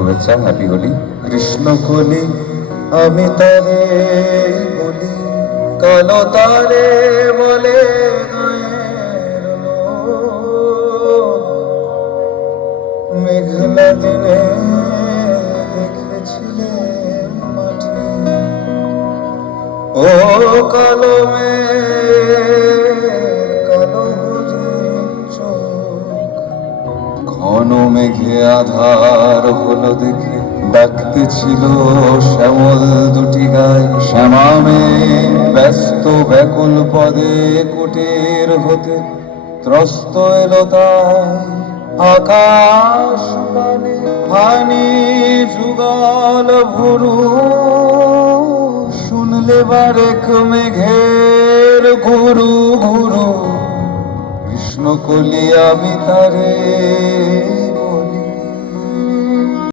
শুভেচ্ছা, হ্যাপি হোলি। কৃষ্ণ কলি আমি তারে বলি, কালো তারে বলে গায়ের লোক। মেঘলা দিনে দেখেছিলে মাঠে ও কালো কালো চোখ। ঘন মেঘে আধার হলো দেখে ডাকতেছিল শ্যামল দুটি গায়ে। শ্যামামে ব্যস্ত ব্যাকুল পদে কুটির হতে ত্রস্ত এলো তাই। আকাশ পানে হানি যুগল ভুরু, শুনলে বারেক মেঘের ঘুরু ঘুরু। কৃষ্ণ কলি আমি তারে